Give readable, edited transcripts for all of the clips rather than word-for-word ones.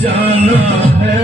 जाना है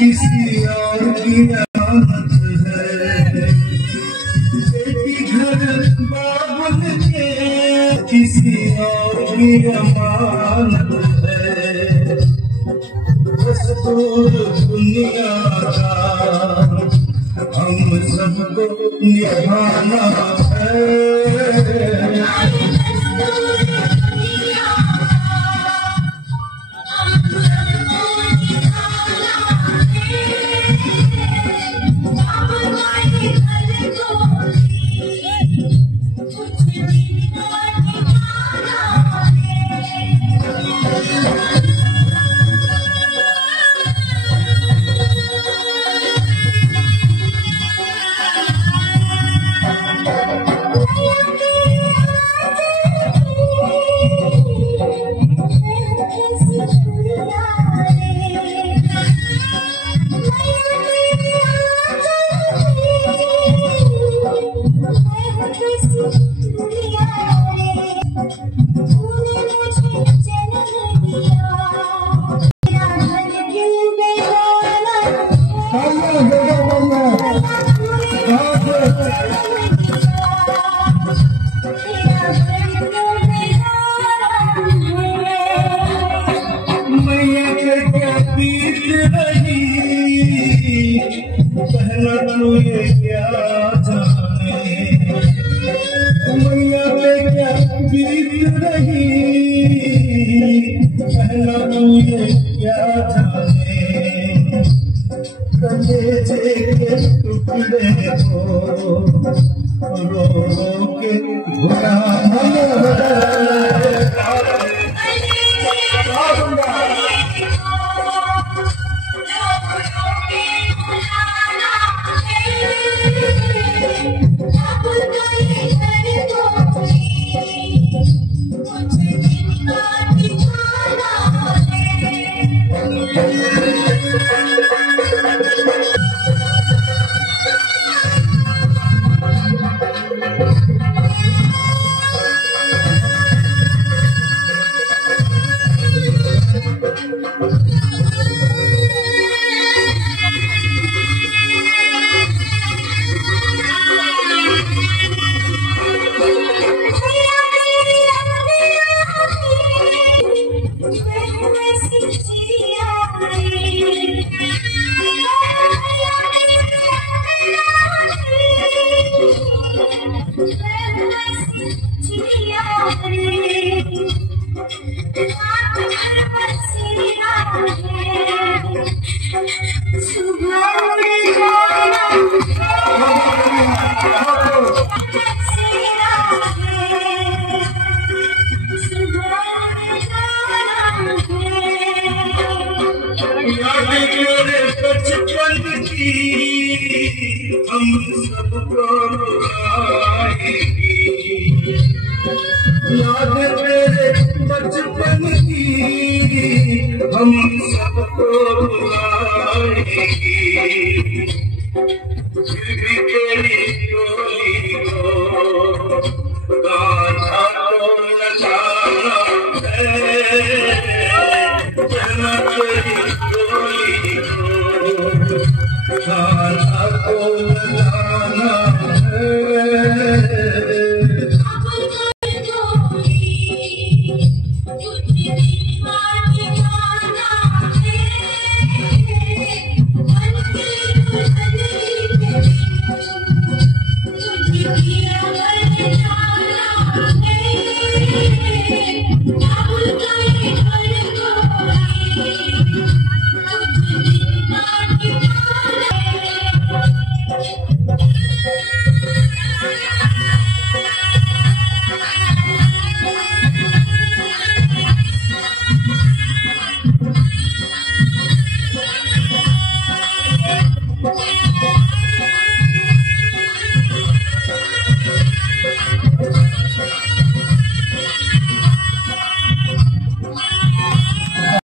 किसी और की अमानत है, बेटी घर बाबुल के किसी और की अमानत है। दस्तूर दुनिया का हम सबको निभाना है। पहला तू ये क्या जाने मैया पे क्या बीत रही, पहला तू ये क्या जाने कलेजे के टुकड़े को रो रो के बचपन की हम सबको रुलाएगी, याद तेरे बचपन की हम सबको रुलाएगी। फिर भी तेरी टोली को गाथा तो लगा है